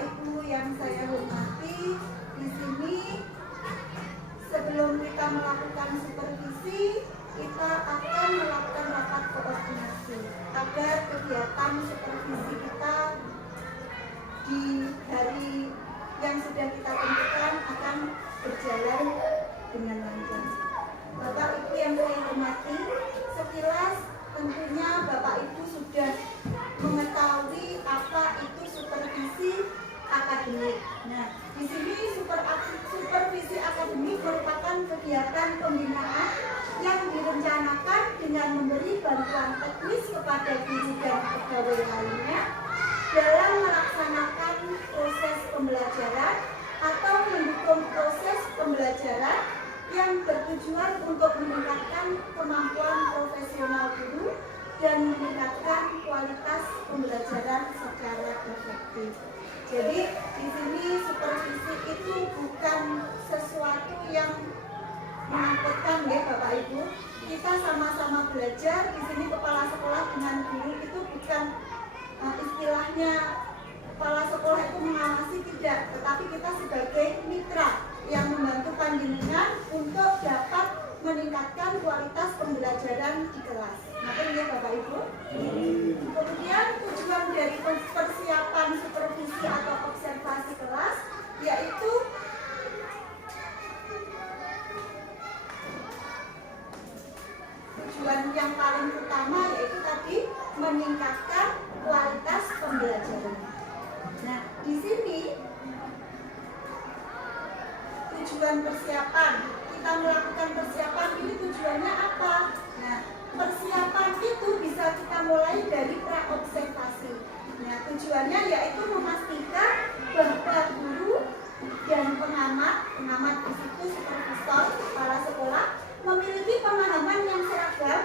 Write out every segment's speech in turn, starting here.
Ibu yang saya hormati, di sini sebelum kita melakukan supervisi, kita akan melakukan rapat koordinasi agar kegiatan supervisi kita di hari yang sudah kita tentukan akan berjalan dengan lancar. Bapak Ibu yang saya hormati, sekilas tentunya Bapak Ibu sudah mengetahui apa itu supervisi akademik. Nah, di sini supervisi akademik merupakan kegiatan pembinaan yang direncanakan dengan memberi bantuan teknis kepada guru dan pegawai lainnya dalam melaksanakan proses pembelajaran atau mendukung proses pembelajaran yang bertujuan untuk meningkatkan kemampuan profesional guru dan meningkatkan kualitas pembelajaran secara efektif. Jadi di sini supervisi itu bukan sesuatu yang menakutkan ya Bapak Ibu. Kita sama-sama belajar. Di sini kepala sekolah dengan guru itu bukan istilahnya kepala sekolah itu mengawasi, tidak, tetapi kita sebagai mitra yang membantu panjenengan untuk dapat meningkatkan kualitas pembelajaran di kelas. Maka ya Bapak Ibu. Kemudian tujuan dari persiapan supervisi atau observasi kelas yaitu tujuan yang paling utama yaitu tadi meningkatkan kualitas pembelajaran. Nah, di sini tujuan persiapan, kita melakukan persiapan ini tujuannya apa? Nah, persiapan itu bisa kita mulai dari praobservasi. Nah, tujuannya yaitu memastikan bahwa guru dan pengamat di situ supervisor, kepala sekolah memiliki pemahaman yang seragam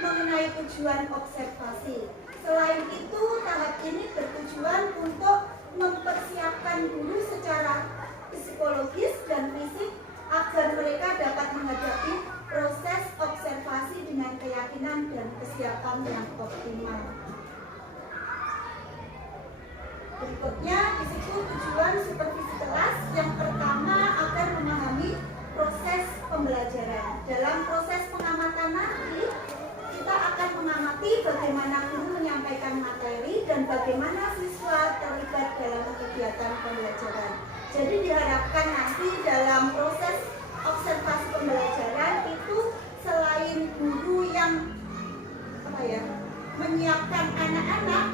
mengenai tujuan observasi. Selain itu, tahap ini bertujuan untuk mempersiapkan guru secara psikologis dan fisik agar mereka dapat menghadapi proses observasi dengan keyakinan dan kesiapan yang optimal. Berikutnya di situ tujuan supervisi kelas yang pertama agar memahami proses pembelajaran. Dalam proses pengamatan nanti kita akan mengamati bagaimana guru menyampaikan materi dan bagaimana siswa terlibat dalam kegiatan pembelajaran. Jadi diharapkan nanti dalam proses observasi pembelajaran itu selain guru yang menyiapkan anak-anak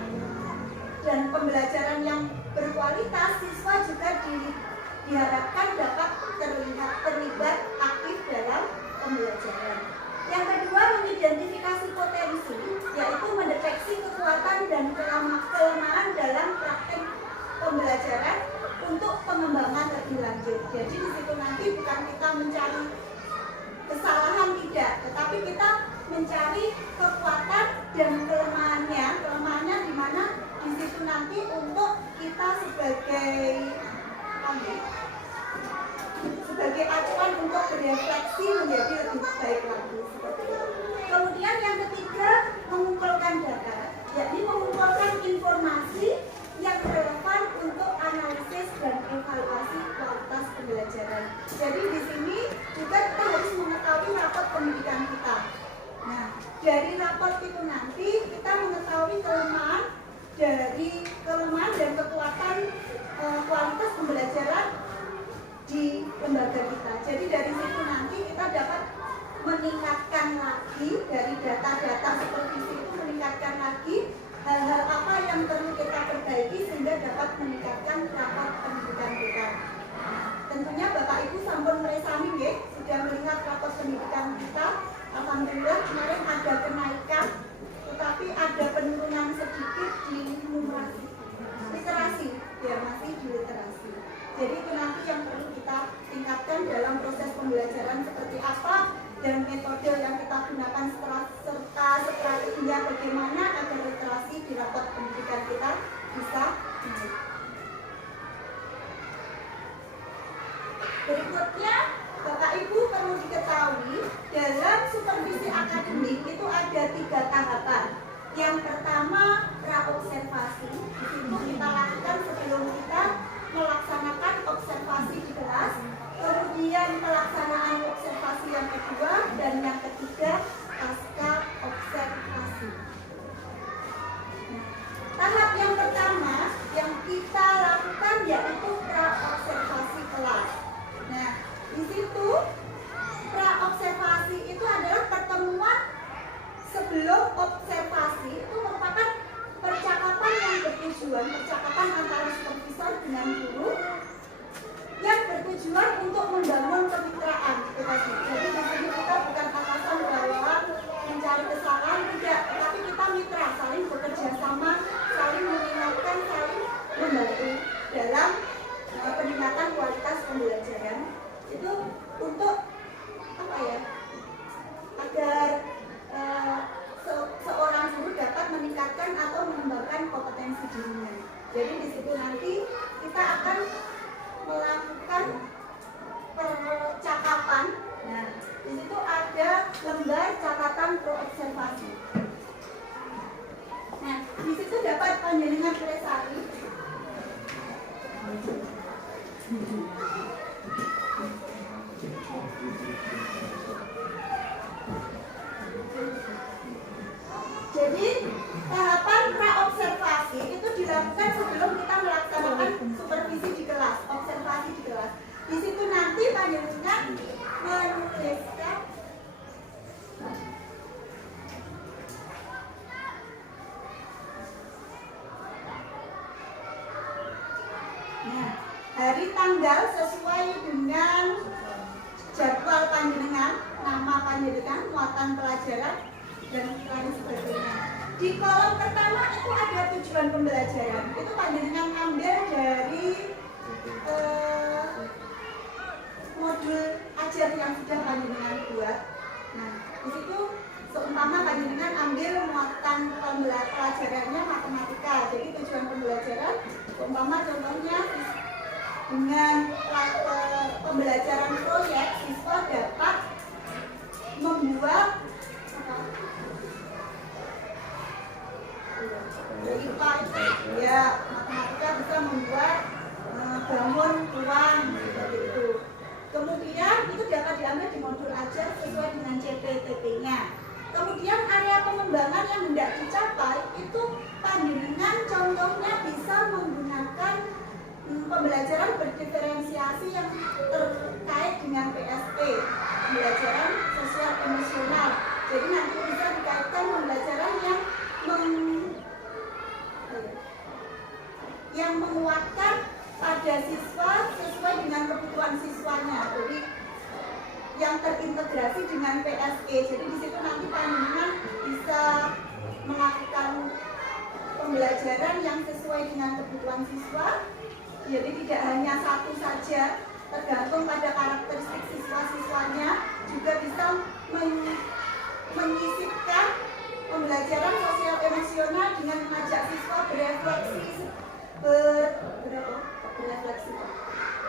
dan pembelajaran yang berkualitas, siswa juga diharapkan dapat terlibat aktif dalam pembelajaran. Yang kedua, mengidentifikasi potensi, yaitu mendeteksi kekuatan dan kelemahan dalam praktek pembelajaran untuk pengembangan lebih lanjut. Jadi di situ nanti bukan kita mencari kesalahan, tidak, tetapi kita mencari kekuatan dan kelemahannya di mana di situ nanti untuk kita sebagai acuan untuk berefleksi menjadi lebih baik lagi seperti itu. Kemudian yang ketiga, mengumpulkan data, yakni mengumpulkan informasi yang relevan untuk analisis dan evaluasi kualitas pembelajaran. Jadi di sini juga kita harus mengetahui rapot pendidikan kita. Nah, dari rapot itu nanti kita mengetahui kelemahan dan kekuatan kualitas pembelajaran di lembaga kita. Jadi dari situ nanti kita dapat meningkatkan lagi dari data-data supervisi itu, meningkatkan lagi hal-hal apa yang perlu kita perbaiki sehingga dapat meningkatkan rapot pendidikan kita. Tentunya Bapak Ibu sampun meresami ya, sudah melihat rapot pendidikan kita. Alhamdulillah kemarin ada kenaikan, tetapi ada penurunan sedikit di numerasi literasi, ya masih di literasi. Jadi itu nanti yang perlu kita tingkatkan dalam proses pembelajaran seperti apa dan metode yang kita gunakan serta strateginya bagaimana agar literasi di rapot pendidikan kita bisa naik. Berikutnya, Bapak Ibu perlu diketahui dalam supervisi akademik itu ada 3 tahapan. Yang pertama praobservasi, di situ kita lakukan sebelum kita kita lakukan yaitu pra-observasi kelas. Nah, di situ pra-observasi itu adalah pertemuan sebelum observasi. Itu merupakan percakapan yang bertujuan, percakapan antara supervisor dengan guru yang bertujuan untuk membangun kemitraan. Jadi di sini kita bukan atasan bawahan mencari kesalahan, tidak, tapi kita mitra, saling bekerja sama, saling mengingatkan, saling membantu dalam peningkatan kualitas pembelajaran. Itu untuk apa ya? Agar seorang guru dapat meningkatkan atau mengembangkan kompetensi dirinya. Jadi di situ nanti kita akan melakukan percakapan. Nah, di situ ada lembar catatan pro-observasi. Nah, di situ dapat panjenengan tulisari. Jadi tahapan pra-observasi itu dilakukan sebelum kita melaksanakan supervisi di kelas, observasi di kelas. Di situ nanti panjenengan menuliskan hari tanggal sesuai dengan jadwal panjenengan, nama panjenengan, muatan pelajaran, dan lain sebagainya. Di kolom pertama itu ada tujuan pembelajaran. Itu panjenengan ambil dari modul ajar yang sudah panjenengan buat. Nah, di situ seumpama panjenengan ambil muatan pelajarannya matematika. Jadi tujuan pembelajaran, seumpama contohnya dengan pembelajaran proyek, siswa dapat membuat ya, matematika bisa membuat bangun ruang seperti itu. Kemudian itu dapat diambil di modul ajar sesuai dengan CPTP-nya. Kemudian area pengembangan yang hendak dicapai itu panjenengan contohnya bisa menggunakan pembelajaran berdiferensiasi yang terkait dengan PSE, pembelajaran sosial emosional. Jadi nanti bisa dikaitkan pembelajaran yang menguatkan pada siswa sesuai dengan kebutuhan siswanya. Jadi yang terintegrasi dengan PSE. Jadi di situ nanti panjenengan bisa melakukan pembelajaran yang sesuai dengan kebutuhan siswa. Jadi tidak hanya satu saja, tergantung pada karakteristik siswa-siswanya, juga bisa menyisipkan pembelajaran sosial emosional dengan mengajak siswa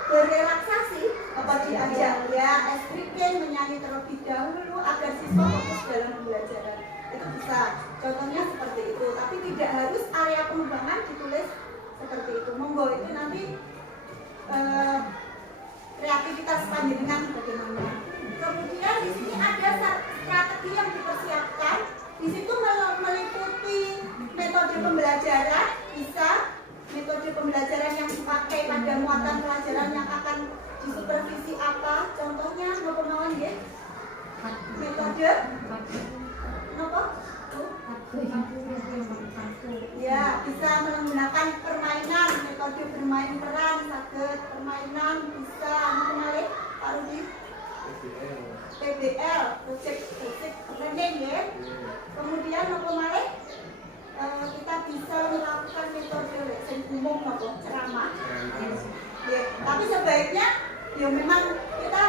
berrelaksasi, apa diajak ya escripting, menyanyi terlebih dahulu agar siswa fokus dalam pembelajaran. Itu bisa, contohnya seperti itu, tapi tidak harus area pengembangan ditulis seperti itu. Monggo itu nanti kreativitas panjenengan bagaimana. Kemudian di sini ada strategi yang dipersiapkan. Di situ meliputi metode pembelajaran, bisa metode pembelajaran yang dipakai pada muatan pelajaran yang akan disupervisi apa. Contohnya apa mawon nggih? Metode napa? Ya, bisa menggunakan permainan, metode bermain peran, saged permainan, bisa mengenali Pak Rudi? PBL, project learning ya. Kemudian apa malih? Kita bisa melakukan metode lesson umum atau ceramah. Ya, tapi sebaiknya ya memang kita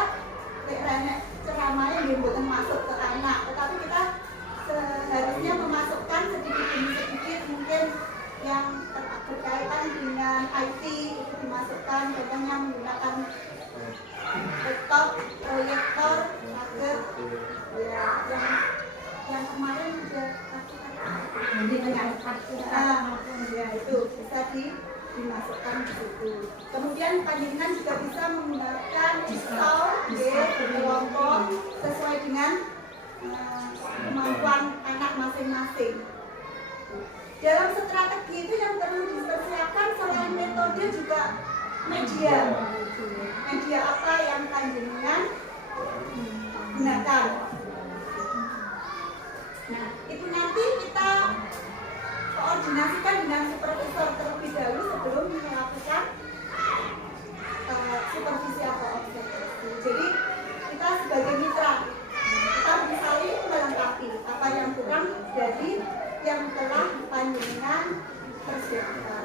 ceramahnya belum masuk ke anak, tetapi kita seharusnya memasukkan sedikit demi sedikit mungkin yang berkaitan dengan IT itu dimasukkan, contohnya menggunakan laptop, proyektor, agar ya yang kemarin sudah ya itu bisa dimasukkan di situ. Kemudian panjenengan juga bisa menggunakan pisau berkelompok sesuai dengan kemampuan anak masing-masing. Dalam strategi itu yang perlu dipersiapkan selain media. Media apa yang panjenengan gunakan. Nah, itu nanti kita koordinasikan dengan supervisor terlebih dahulu sebelum melakukan supervisi atau observasi. Jadi kita sebagai mitra, kita bisa saling melengkapi apa yang kurang dari yang telah panjenengan persiapkan.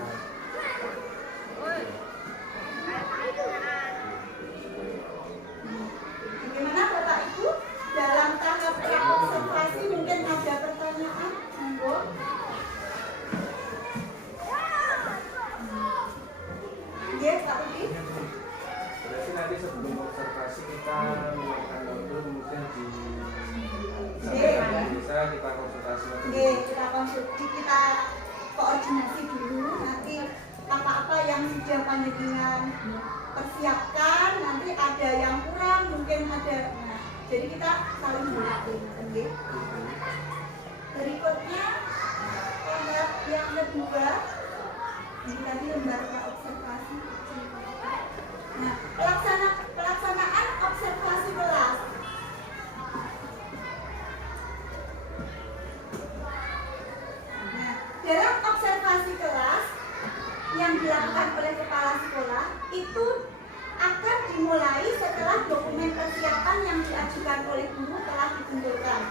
Bagaimana Bapak Ibu dalam tahap observasi, mungkin ada pertanyaan? Monggo. Yes, Pak Budi. Berarti nanti sebelum observasi kita melakukan waktu kemudian di bisa kita konsultasi lagi. Kita koordinasi dulu nanti apa-apa yang sudah panjenengan persiapkan, nanti ada yang kurang, mungkin ada. Nah, jadi kita saling melengkapi. Berikutnya lembar yang kedua, ini tadi lembar observasi. Nah, pelaksanaan observasi kelas. Nah, dalam observasi kelas yang dilakukan oleh kepala sekolah itu akan dimulai setelah dokumen persiapan yang diajukan oleh guru telah dikumpulkan.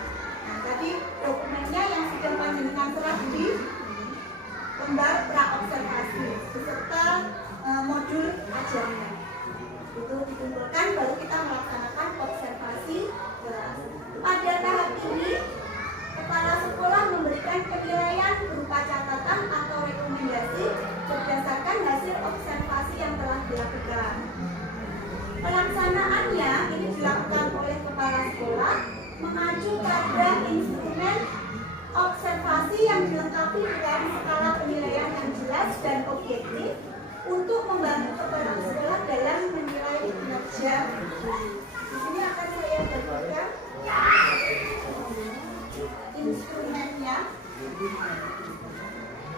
Nah, tadi dokumennya yang sudah panjenengan serah di lembar pra-observasi beserta modul ajarnya. Itu dikumpulkan, baru kita melaksanakan observasi kelas. Pada tahap ini, kepala sekolah memberikan penilaian berupa catatan atau rekomendasi berdasarkan hasil observasi yang telah dilakukan. Pelaksanaannya ini dilakukan oleh kepala sekolah mengacu pada instrumen observasi yang dilengkapi dengan skala penilaian yang jelas dan objektif untuk membantu kepala sekolah dalam menilai kinerja. Di sini akan saya bagikan instrumennya.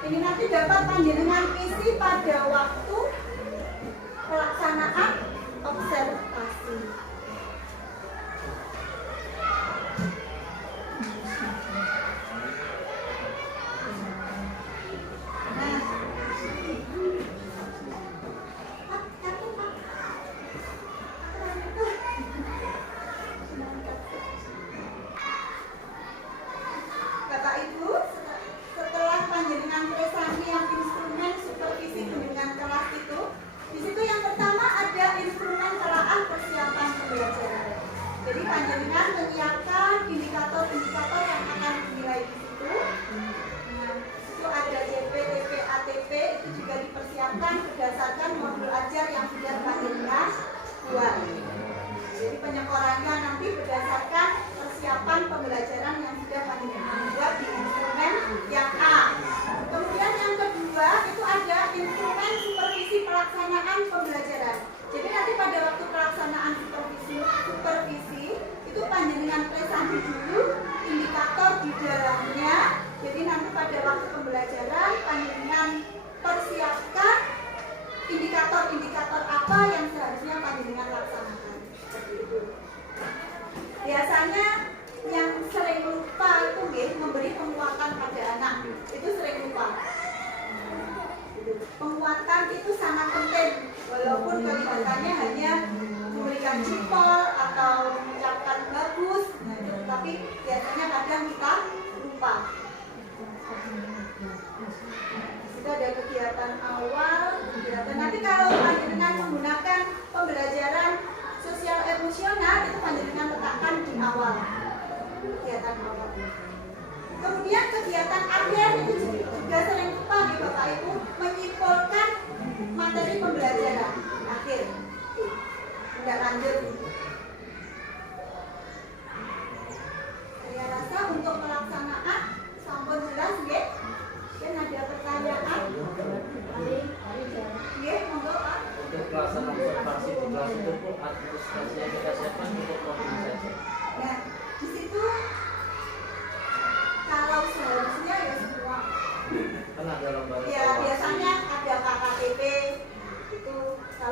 Ini nanti dapat panjenengan isi pada waktu pelaksanaan observasi. Bapak Ibu, setelah panjenengan presentasi yang instrumen supervisi bimbingan kelas itu, di situ yang pertama ada instrumen telaah persiapan pembelajaran. Jadi panjenengan menyiapkan indikator-indikator yang akan dinilai di situ. Nah, itu ada DP, TP, ATP itu juga dipersiapkan berdasarkan modul ajar yang sudah panjenengan buat. Jadi penyekorannya nanti berdasarkan persiapan pembelajaran yang sudah panjenengan buat di instrumen yang A. Kemudian yang kedua itu ada instrumen supervisi pelaksanaan pembelajaran. Jadi nanti pada waktu pelaksanaan supervisi itu panjenengan presentasi dulu indikator di dalamnya. Jadi nanti pada waktu pembelajaran panjenengan persiapkan indikator-indikator apa yang seharusnya panjenengan laksanakan. Biasanya yang sering lupa itu memberi penguatan pada anak, itu sering lupa. Penguatan itu sangat penting, walaupun kelihatannya hanya memberikan jempol atau mengucapkan bagus, tapi biasanya kadang kita lupa. Sudah ada kegiatan awal, kegiatan nanti kalau panjenengan menggunakan pembelajaran sosial emosional itu panjenengan letakkan di awal, kegiatan awal. Kemudian kegiatan akhir itu juga sering lupa nih Bapak Ibu, menyimpulkan materi pembelajaran akhir. Tidak lanjut. Saya rasa untuk pelaksanaan sampun jelas nggih. Dan ada pertanyaan? Nggih, monggo Pak. Untuk pelaksanaan observasi di kelas itu pun administrasi yang kita siapkan untuk mobilisasi. Ya, di situ kalau seharusnya ya semua. Kan ada lembaga. Ya biasanya ada KKTP itu kalau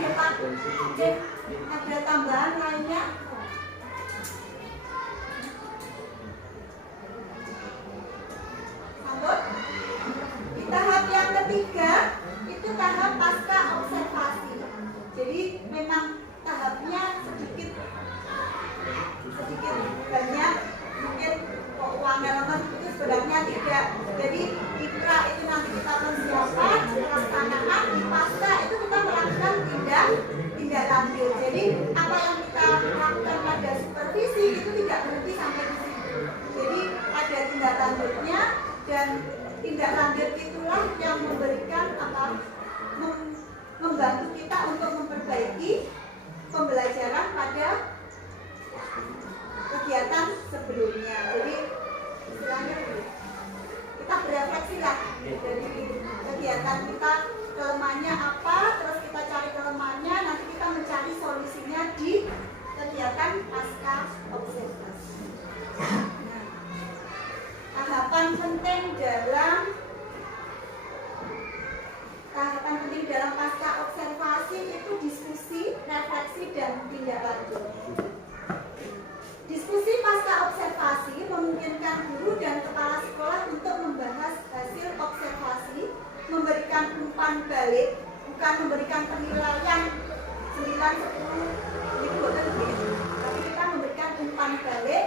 ya Pak? Oke, ada tambahan lainnya? Sambut. Di tahap yang ketiga itu tahap pasca observasi. Jadi memang tahapnya sedikit banyak, mungkin keuangan itu sebenarnya tidak. Jadi IPRA itu nanti kita persiapan pelaksanaan, di pasca itu kita melakukan tindak lanjut. Jadi apa yang kita lakukan pada supervisi itu tidak berhenti sampai di situ. Jadi ada tindak lanjutnya, dan tindak lanjut itulah yang memberikan membantu kita untuk memperbaiki pembelajaran pada kegiatan sebelumnya. Jadi istilahnya kita berefleksi lah dari kegiatan kita, kelemahannya apa, terus kita cari kelemahannya, nanti kita mencari solusinya di kegiatan pasca observasi. Nah, tahapan penting dalam pasca observasi itu diskusi, refleksi, dan tindak lanjut. Diskusi pasca observasi memungkinkan guru dan kepala sekolah untuk membahas hasil observasi, memberikan umpan balik, bukan memberikan penilaian 9, 10, gitu, tapi kita memberikan umpan balik,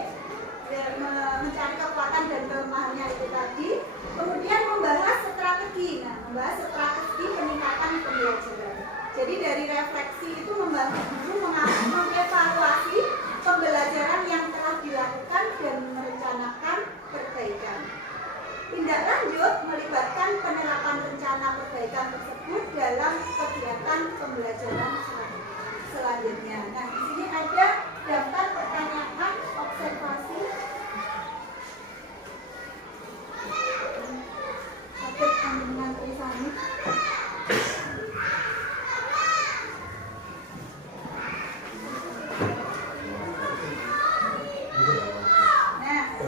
mencari kekuatan dan kelemahannya itu tadi. Kemudian membahas strategi, membahas strategi peningkatan pembelajaran. Jadi dari refleksi itu membantu guru mengevaluasi pembelajaran yang telah dilakukan dan merencanakan perbaikan. Tindak lanjut melibatkan penerapan rencana perbaikan tersebut dalam kegiatan pembelajaran selanjutnya. Nah, di sini ada daftar pertanyaan observasi. Sakit kandungan tulisannya.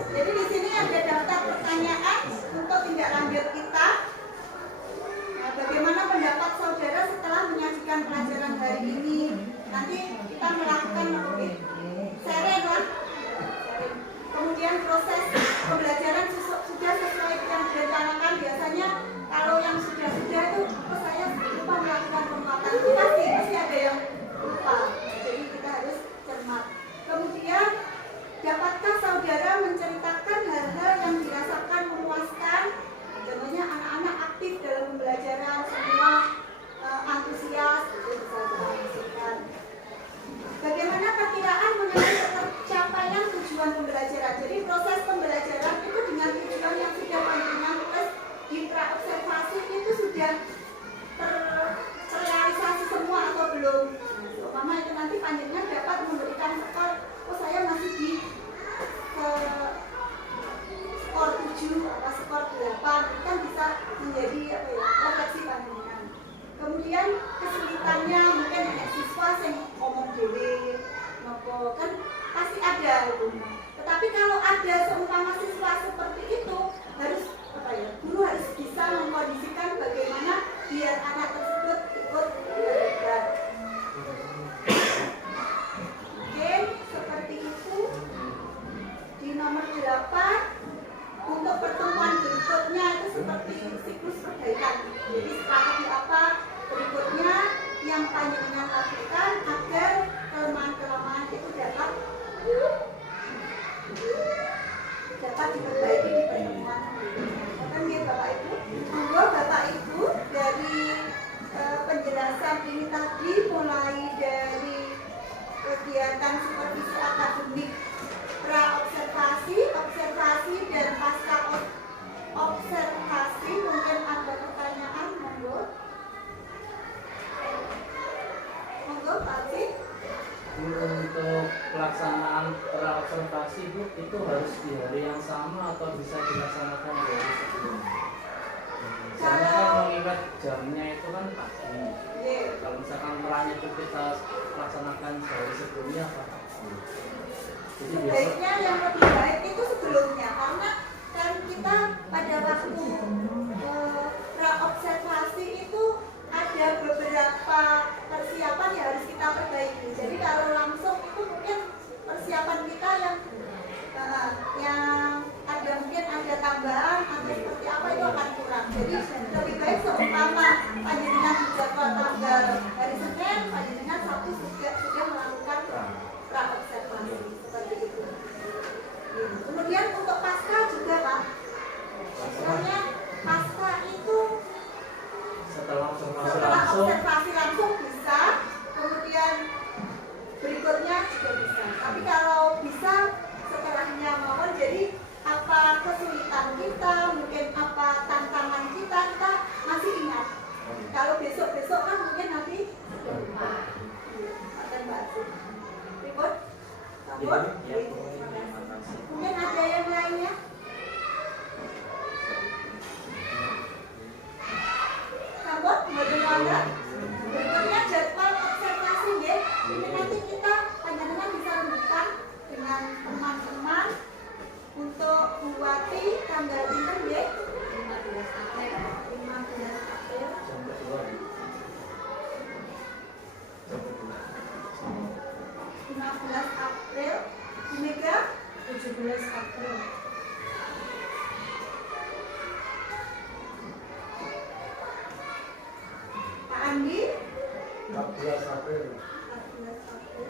Jadi di sini ada daftar pertanyaan untuk tindak lanjut kita. Nah, bagaimana pendapat saudara setelah menyajikan pelajaran hari ini? Nanti kita melakukan sharing lah. Kemudian proses pembelajaran sudah sesuai yang direncanakan. Biasanya kalau yang sudah itu saya lupa melakukan penguatan. Pasti ada yang lupa. Jadi kita harus cermat. Kemudian dapatkah saudara menceritakan hal-hal yang dirasakan memuaskan? Contohnya anak-anak aktif dalam pembelajaran, semua antusias, itu bisa dilakukan. Bagaimana perkiraan mengenai tercapaian tujuan pembelajaran? Jadi proses pembelajaran itu dengan tujuan yang sudah panjang tulis di pra-observasi itu sudah terrealisasi semua atau belum? Umpama itu nanti panjangnya dapat memberikan skor, saya masih di skor 7 atau skor 8, kan bisa menjadi refleksi panjenengan. Kemudian kesulitannya mungkin siswa yang ngomong dewe, kan pasti ada itu. Tetapi kalau ada seumpama siswa seperti itu, harus guru harus bisa mengkondisikan bagaimana biar anak tersebut ikut belajar. Oke, seperti itu. Di nomor 8, untuk pertemuan berikutnya itu seperti siklus perbaikan. Jadi strategi apa berikutnya yang panjenengan lakukan agar kelemahan-kelemahan itu dapat diperbaiki di pertemuan berikutnya. Kan ya Bapak Ibu, monggo Bapak Ibu dari penjelasan ini tadi, mulai dari kegiatan supervisi akademik, pra-observasi, observasi, dan pasca observasi. Mungkin ada pertanyaan, monggo Pak Haji. Untuk pelaksanaan pra-observasi Bu, itu harus di hari yang sama atau bisa dilaksanakan dari sebelumnya? Soalnya kan mengingat jamnya itu kan pagi. Kalau misalkan peranya itu kita laksanakan sehari sebelumnya apa? Sebaiknya yang lebih baik itu sebelumnya, karena kan kita pada waktu pra-observasi itu ada beberapa persiapan observasi langsung bisa, kemudian berikutnya juga bisa. Tapi kalau bisa setelahnya mohon, jadi apa kesulitan kita, mungkin apa tantangan kita, kita masih ingat. Kalau besok-besok kan mungkin nanti lupa. Akan batu. Ribut? Sambut? Mungkin ada yang lainnya? Sambut? Bagaimana? Berikutnya jadwal observasi ya. Ini nanti kita panjenengan bisa renungkan dengan teman-teman untuk buati tanggal ini ya. 15 April. 15 April. Jam kedua. 15 April. Omega 17 April. Pak Andi 14 April. 14 April.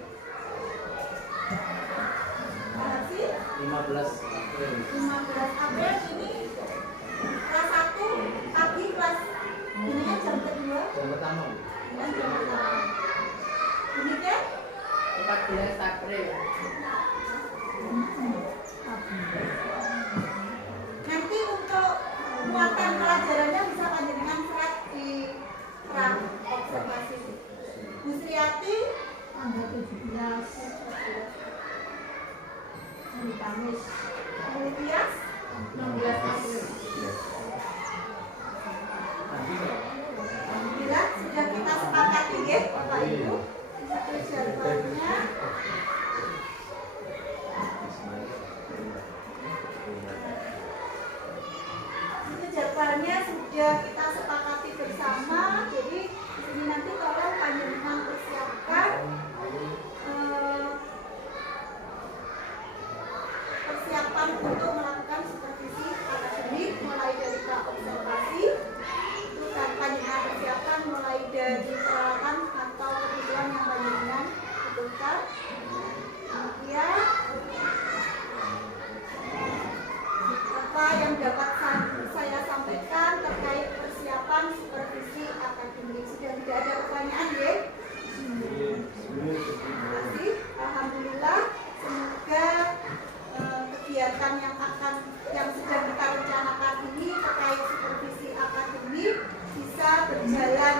Pak Haji 15 April. 15 April ini kelas 1 pagi, kelas ini jam kedua Jam pertama. Bu. dan jam pertama. Demikian 14 April. nanti untuk muatan pelajarannya bisa panjenengan serat di rak observasi. Bu Sriati tanggal 17 hari Kamis. Bu Tias 16 April. Alhamdulillah sudah kita sepakati ya Bapak Ibu. Itu jadwalnya. Itu jadwalnya sudah kita sepakati bersama. Jadi di sini nanti tolong panjenengan persiapkan persiapan untuk melakukan supervisi akademik mulai dari observasi. Itu kan panjenengan persiapkan mulai dari peralatan atau kebutuhan yang panjenengan butuhkan. Kemudian apa yang dapat saya sampaikan terkait persiapan supervisi akademik. Sudah tidak ada pertanyaan ya? Terima kasih. Alhamdulillah. Semoga kegiatan yang sedang kita rencanakan ini terkait supervisi akademik bisa berjalan